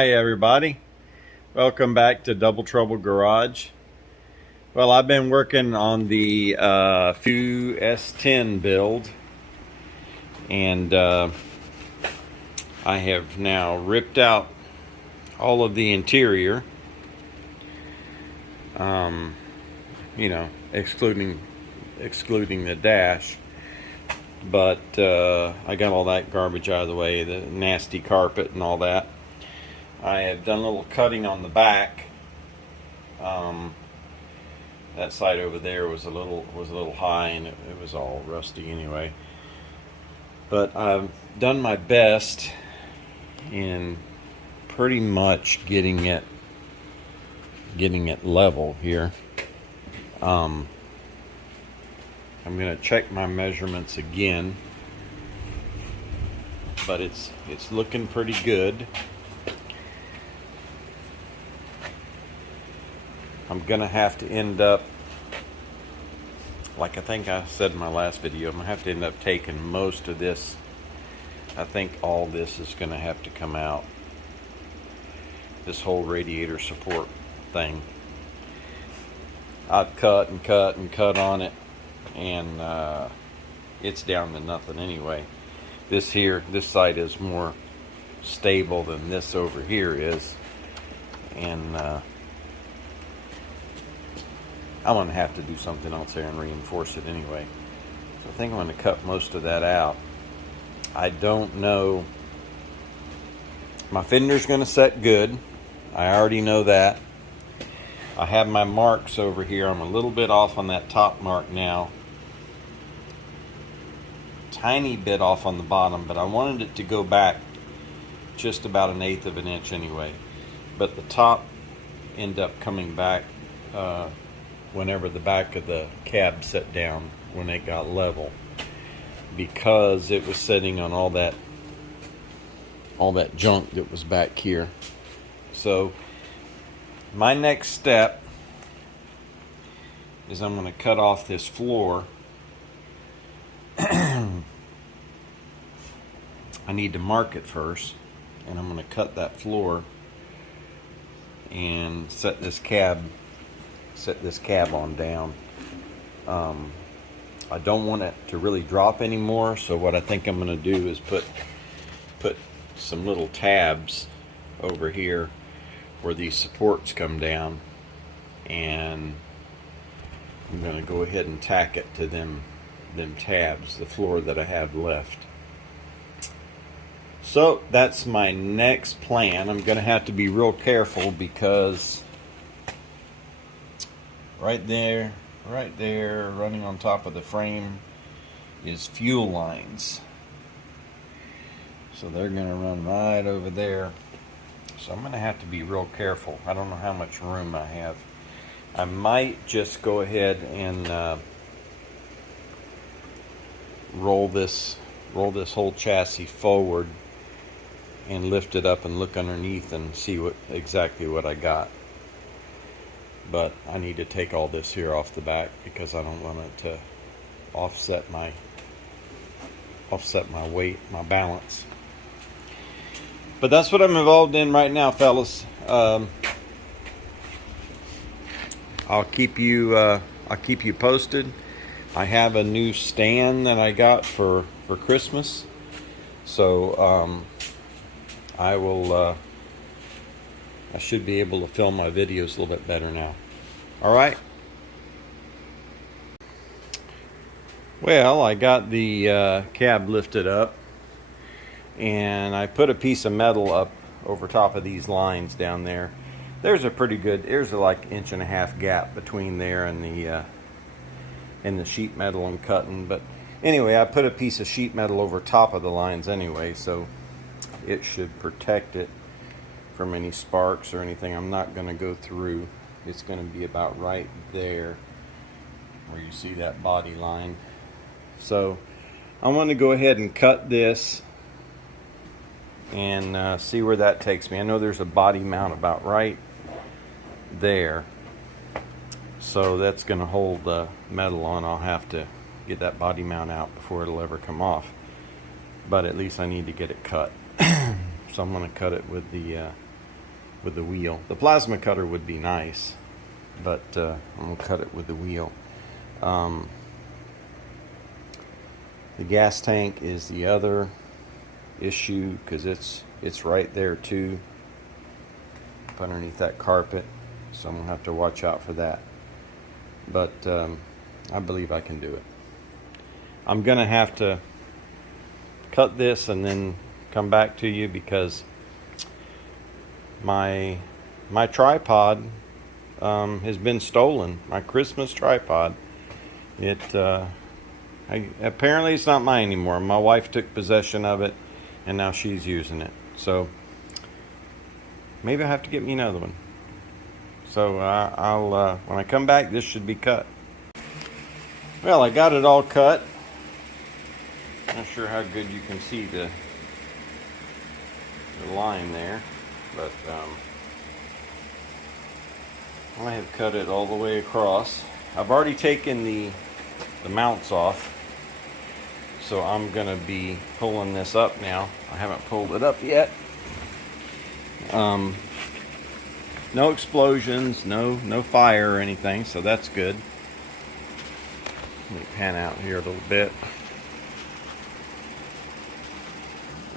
Hi everybody, welcome back to Double Trouble Garage. Well, I've been working on the few S10 build, and I have now ripped out all of the interior, you know, excluding the dash. But I got all that garbage out of the way, the nasty carpet and all that. I have done a little cutting on the back. That side over there was a little high, and it was all rusty anyway. But I've done my best in pretty much getting it level here. I'm going to check my measurements again, but it's looking pretty good. I'm going to have to end up, like I think I said in my last video, I'm going to have to end up taking most of this. I think all this is going to have to come out. This whole radiator support thing. I've cut and cut and cut on it, and it's down to nothing anyway. This side is more stable than this over here is, and I'm going to have to do something else there and reinforce it anyway. So I think I'm going to cut most of that out. I don't know. My fender's going to set good. I already know that. I have my marks over here. I'm a little bit off on that top mark now. Tiny bit off on the bottom, but I wanted it to go back just about 1/8 of an inch anyway. But the top ended up coming back whenever the back of the cab set down, when it got level, because it was sitting on all that junk that was back here. So my next step is I'm going to cut off this floor. I need to mark it first, and I'm going to cut that floor and set this cab on down. I don't want it to really drop anymore, so what I think I'm going to do is put some little tabs over here where these supports come down, and I'm going to go ahead and tack it to them tabs, the floor that I have left. So that's my next plan. I'm going to have to be real careful, because right there, running on top of the frame is fuel lines. So they're going to run right over there. So I'm going to have to be real careful. I don't know how much room I have. I might just go ahead and roll this whole chassis forward and lift it up and look underneath and see exactly what I got. But I need to take all this here off the back, because I don't want it to offset my weight, my balance. But that's what I'm involved in right now, fellas. I'll keep you posted. I have a new stand that I got for Christmas, so I should be able to film my videos a little bit better now. All right. Well, I got the cab lifted up, and I put a piece of metal up over top of these lines down there. There's a like 1.5 inch gap between there and the sheet metal I'm cutting. But anyway, I put a piece of sheet metal over top of the lines anyway, so it should protect it from any sparks or anything. I'm not going to go through. It's going to be about right there where you see that body line. So I want to go ahead and cut this and see where that takes me. I know there's a body mount about right there, so that's going to hold the metal on. I'll have to get that body mount out before it'll ever come off, but at least I need to get it cut. So I'm going to cut it with the with the wheel. The plasma cutter would be nice, but I'm gonna cut it with the wheel. The gas tank is the other issue, because it's right there too, up underneath that carpet, so I'm gonna have to watch out for that. But I believe I can do it. I'm gonna have to cut this and then come back to you, because my tripod has been stolen. My Christmas tripod. Apparently it's not mine anymore. My wife took possession of it, and now she's using it. So maybe I have to get me another one. So I'll when I come back, this should be cut. Well, I got it all cut. Not sure how good you can see the line there, but I have cut it all the way across. I've already taken the mounts off, so I'm gonna be pulling this up now. I haven't pulled it up yet. No explosions, no fire or anything, so that's good. Let me pan out here a little bit.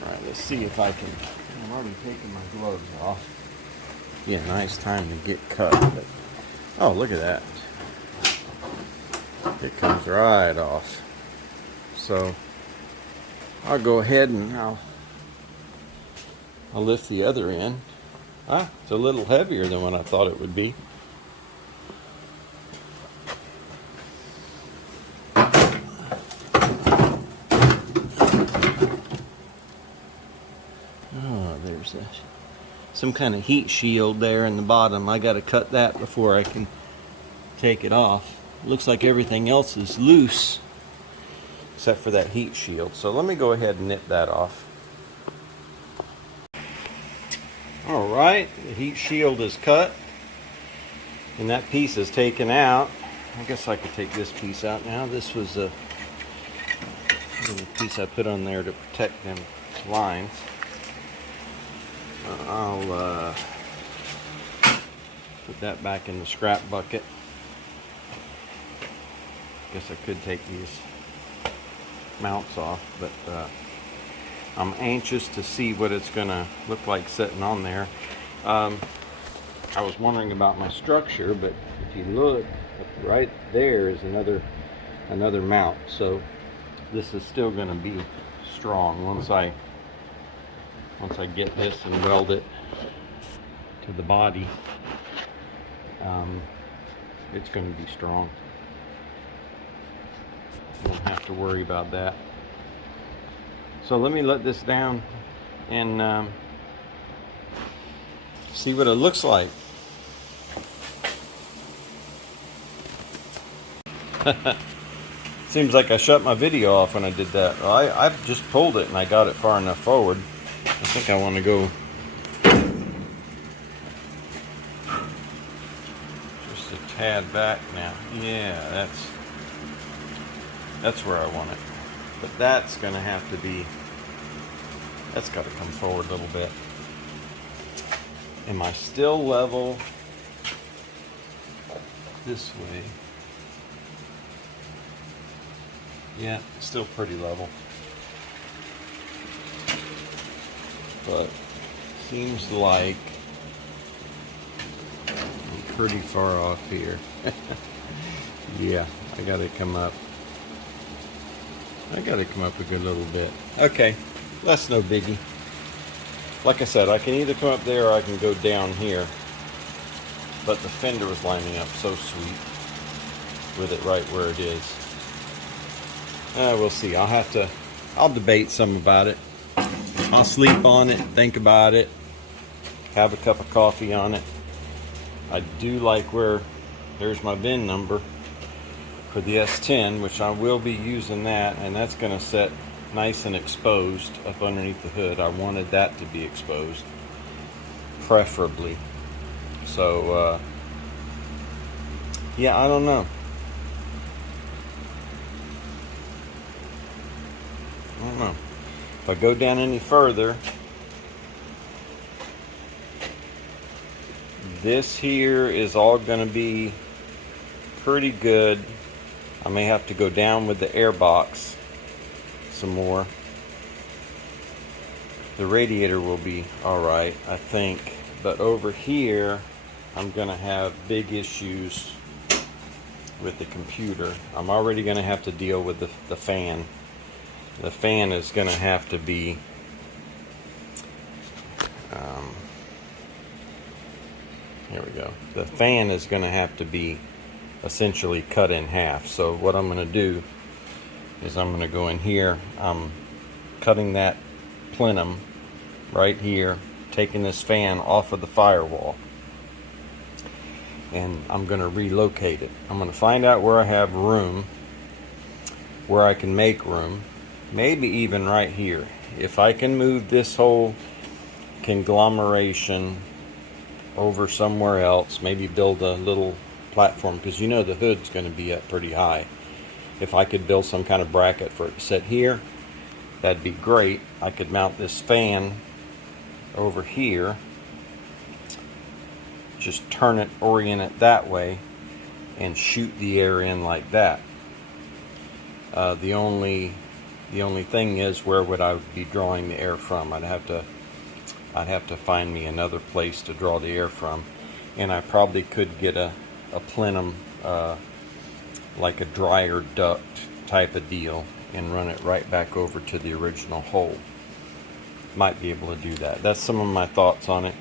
All right, let's see if I can. I've already taken my gloves off. Yeah, nice time to get cut. But, oh, look at that. It comes right off. So I'll go ahead and I'll lift the other end. Ah, it's a little heavier than what I thought it would be. Oh, there's some kind of heat shield there in the bottom. I got to cut that before I can take it off. Looks like everything else is loose except for that heat shield. So let me go ahead and nip that off. Alright, the heat shield is cut and that piece is taken out. I guess I could take this piece out now. This was a little piece I put on there to protect them lines. I'll put that back in the scrap bucket. Guess I could take these mounts off, but I'm anxious to see what it's gonna look like sitting on there. I was wondering about my structure, but if you look right there is another mount, so this is still gonna be strong once I get this and weld it to the body. It's going to be strong. Won't have to worry about that. So let me let this down and see what it looks like. Seems like I shut my video off when I did that. Well, I've just pulled it and I got it far enough forward. I think I want to go just a tad back now. Yeah, that's where I want it. But that's going to have to be, that's got to come forward a little bit. Am I still level this way? Yeah, still pretty level. But seems like I'm pretty far off here. Yeah, I gotta come up. I gotta come up a good little bit. Okay, that's no biggie. Like I said, I can either come up there or I can go down here. But the fender was lining up so sweet with it right where it is. We'll see. I'll debate some about it. I'll sleep on it, think about it, have a cup of coffee on it. I do like where there's my VIN number for the S10, which I will be using that, and that's going to set nice and exposed up underneath the hood. I wanted that to be exposed, preferably. So, yeah, I don't know. If I go down any further, This here is all going to be pretty good. I may have to go down with the air box some more. The radiator will be alright, I think. But over here, I'm going to have big issues with the computer. I'm already going to have to deal with the fan. The fan is going to have to be here we go. The fan is going to have to be essentially cut in half. So what I'm going to do is I'm going to go in here. I'm cutting that plenum right here, taking this fan off of the firewall, and I'm going to relocate it. I'm going to find out where I have room, where I can make room, maybe even right here. If I can move this whole conglomeration over somewhere else, maybe build a little platform, because you know the hood's going to be up pretty high. If I could build some kind of bracket for it to sit here, that'd be great. I could mount this fan over here, just turn it, orient it that way, and shoot the air in like that. The only thing is, where would I be drawing the air from? I'd have to find me another place to draw the air from, and I probably could get a plenum, like a dryer duct type of deal, and run it right back over to the original hole. Might be able to do that. That's some of my thoughts on it,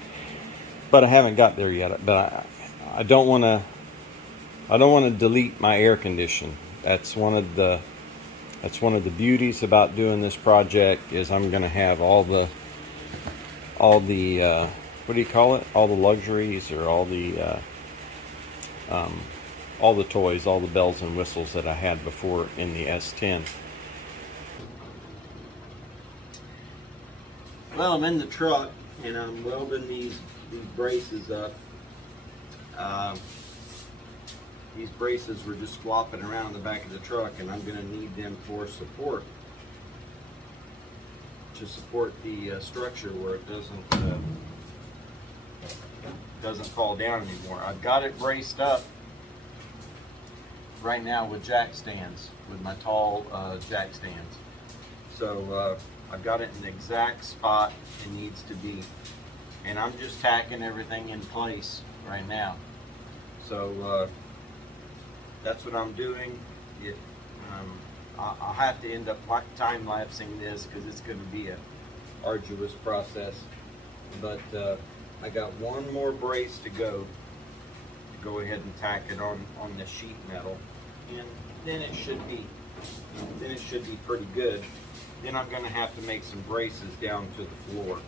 but I haven't got there yet. But I don't want to delete my air condition. That's one of the beauties about doing this project, is I'm going to have all the what do you call it? All the luxuries, or all the toys, all the bells and whistles that I had before in the S10. Well, I'm in the truck and I'm welding these braces up. These braces were just flopping around in the back of the truck, and I'm going to need them for support, to support the structure where it doesn't fall down anymore. I've got it braced up right now with jack stands, with my tall jack stands. So I've got it in the exact spot it needs to be, and I'm just tacking everything in place right now. So that's what I'm doing. I'll have to end up time-lapsing this, because it's going to be an arduous process. But I got one more brace to go ahead and tack it on the sheet metal, and then it should be pretty good. Then I'm going to have to make some braces down to the floor.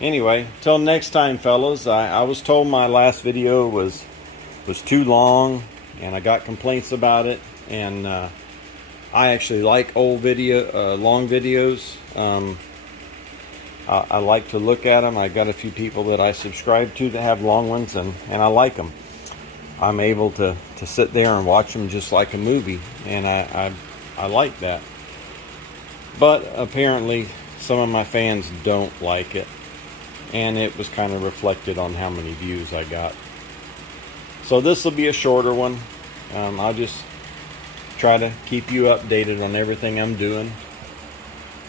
Anyway, till next time, fellas. I was told my last video was too long, and I got complaints about it. And I actually like long videos. I like to look at them. I got a few people that I subscribe to that have long ones, and I like them. I'm able to sit there and watch them just like a movie, and I like that. But apparently some of my fans don't like it, and it was kind of reflected on how many views I got. So this will be a shorter one. I'll just try to keep you updated on everything I'm doing.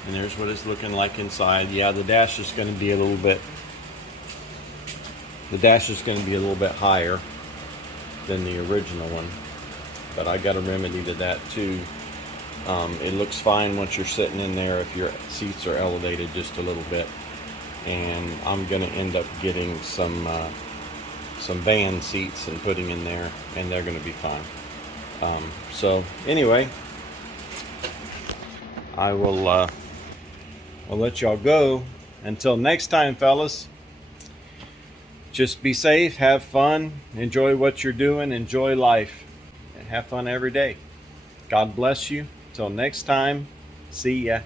And there's what it's looking like inside. Yeah, the dash is going to be a little bit higher than the original one, but I got a remedy to that too. It looks fine once you're sitting in there if your seats are elevated just a little bit. And I'm going to end up getting some van seats and putting in there, and they're going to be fine. So anyway, I'll let y'all go. Until next time, fellas, just be safe, have fun, enjoy what you're doing, enjoy life, and have fun every day. God bless you. Till next time, see ya.